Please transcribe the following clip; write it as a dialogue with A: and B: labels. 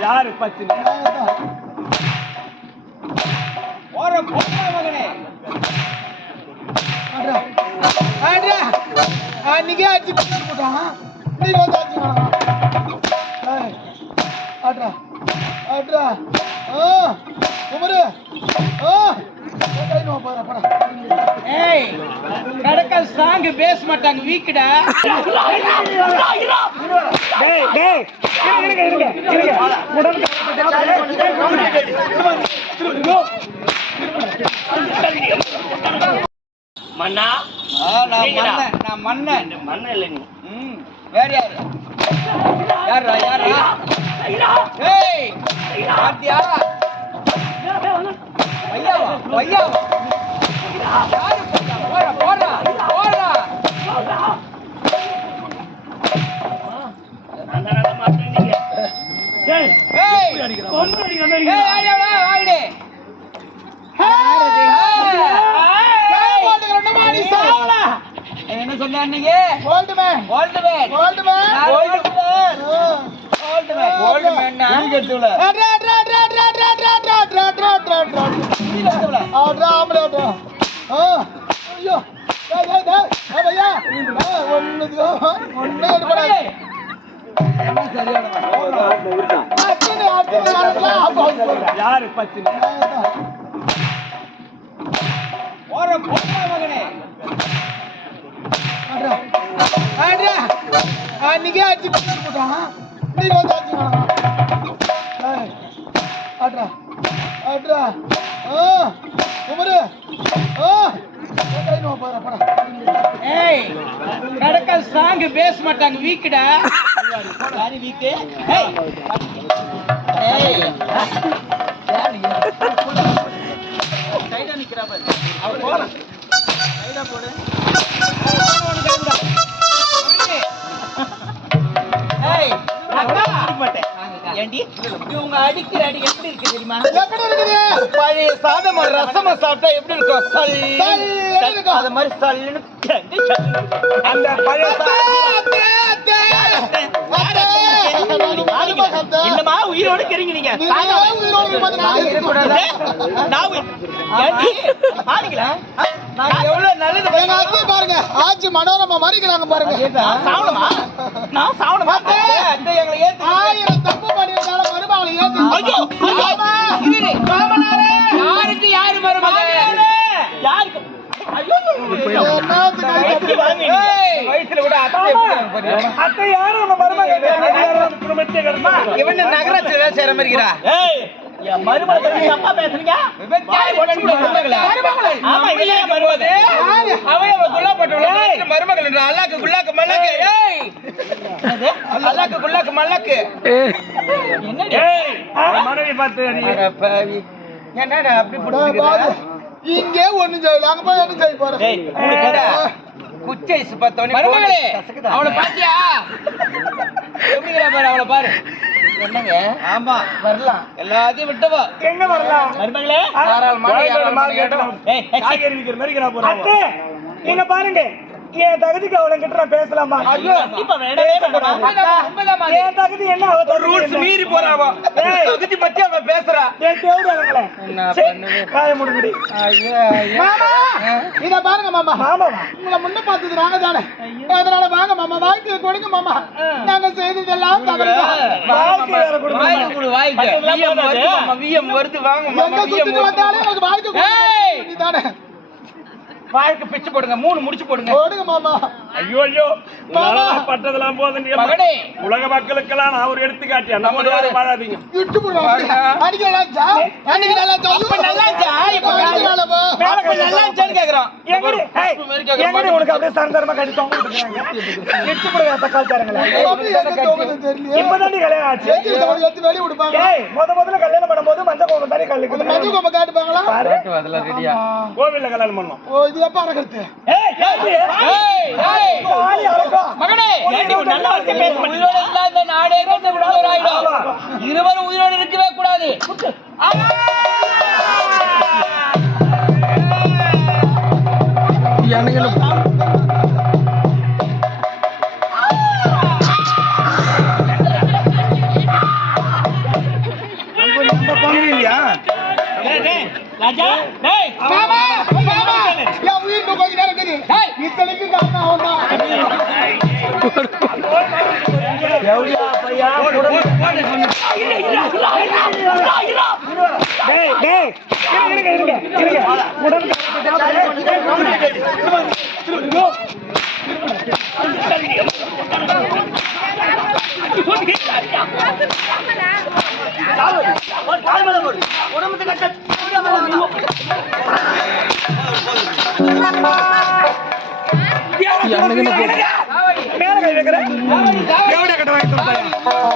A: யாரு பத்தினி
B: ஒரு பொண்ணு மகனே.
C: அன்னைக்கே அடிச்சு போட்டான் நீ வந்து அடிச்சு ஆட்ரா ஆட்ரா ஆ குமரு. ஆ
B: ஏய் கடக்கல் சாங் பேச மாட்டாங்க வீக்குடா.
A: டேய் டேய். இருங்க இருங்க இருங்க. உடம்பு மண்ணா
B: நான்? மன்னன் நான் மன்னன்.
A: மண்ண இல்ல நீ.
B: ம் வேற யாரு? யாரா யாரா ஏய் பாத்தியா? ஐயாவா ஐயாவா சொன்ன அன்னைக்கு
C: Old man.
B: Old man
C: Old man.
B: Old man. Old man old man
C: அட்ரா, அட்ரா, அட்ரா, அட்ரா, அட்ரா, அட்ரா, அட்ரா, அட்ரா, அட்ரா, அட்ரா, அட்ரா. அட்ரா, ஆம்பளை அட்ரா. ஆ, ஐயோ. டேய், டேய், டேய். ஒண்ணுது, ஒண்ணு அப்பா சொல்றேன்.
A: யாரு
B: போற பொண்ணா மகனே
C: அன்னைக்கே அடிச்சு போட்டான் நீ வந்து அடிச்சு ஆட்ரா ஆட்ரா ஆ குமரு ஆ
B: கடக்கல் சாங் பேச மாட்டாங்க வீக்குடா. வீக்கு? இவங்க அடிக்கிற அடி எப்படி இருக்கு தெரியுமா? பழைய சாதம் ரசமா சாப்பிட்டா எப்படி இருக்கும்? சல். அது மாதிரி சல்லுன்னு
A: அந்த பழைய
B: என்னமா உயிரோடு கறிங்க நீங்க
C: பாருங்க. ஆச்சு மனோரமா மாறிக்கிறாங்க பாருங்க.
B: சாவணமா? நான் சாவணமா? எங்களை ஏத்து
C: ஆயிரம் தப்பு
B: வயசுல கூட அத்தை
A: யாரும் நம்ம மருமகன்
B: மருமகள். என்று அல்லாக்கு குல்லாக்கு மல்லாக்கு. அல்லாக்கு குல்லாக்கு மல்லாக்கு.
A: மனைவி
B: என்னடா அப்படி
C: இங்கே ஒண்ணு செய்யலாம் அங்க போய் ஒண்ணு செய்ய போறேன்
B: குச்சை பார்த்தவனே மருமகளே அவளை பாத்தியா? பாரு அவளை பாரு. என்னங்க? ஆமா. வரலாம். எல்லாத்தையும் விட்டவா
A: என்ன வரலாம்?
B: மருமகளே
A: காரால்
B: மாதிரி ஏய்
A: காய்கறி மாதிரி நான் போறேன். என்ன பாருங்க. என் தகுதிக்கு அவளை கிட்ட நான் பேசலாமா? என் தகுதி என்ன
B: ரூல்ஸ் மீறி போறாவா? தகுதி பத்தி அவ பேசுறா.
A: என்
B: தேவையான
A: காய முடிஞ்சு
C: மாமா இத பாருங்க மாமா.
A: மாமா
C: உங்களை முன்ன பார்த்தது நாங்க தானே. அதனால வாங்க மாமா. வாய்க்கு கொடுங்க மாமா. நாங்க செய்ததெல்லாம்
A: தவறு
B: வாய்க்கு வருது வாங்க மாமா.
C: வந்தாலே உங்களுக்கு வாய்க்கு தானே.
B: வாய்க்கு பிச்சு போடுங்க மூணு முடிச்சு போடுங்க.
C: போடுங்க மாமா.
A: ஐயோ ஐயோ மாமா. பட்டதெல்லாம் போதுங்க
B: மகனே.
A: உலக மக்களுக்கெல்லாம் அவர் ஒரு எடுத்துக்காட்டியா? நம்ம யாரும் வாழாதீங்க.
C: இட்டு
B: போடுங்க அடிக்கலாம் கேக்குறான்.
A: எங்கடி உனக்கு அப்படியே சரந்தரமா கடி தொங்க விட்டுறாங்க இட்டு போடுங்க தக்காளி தரங்களா இப்பதான் கல்யாணம் ஆச்சு.
C: எடுத்து விடுப்பாங்க
A: ஏய் முதல்ல கல்யாணம் பண்ணும்போது மஞ்சள் கோபம் தானே கோவில்ல கல்யாணம் பண்ணோம்.
C: அது எப்ப அறக்கிறது
B: இருவரும் உயிரோடு இருக்கவே கூடாது. ராஜா
C: இத்தனைக்கும் காரணம் அவன்
A: எவ்வளோ பையா உடம்பு மேல கை வைக்கிற எவ்வளோ கட்ட வாங்கி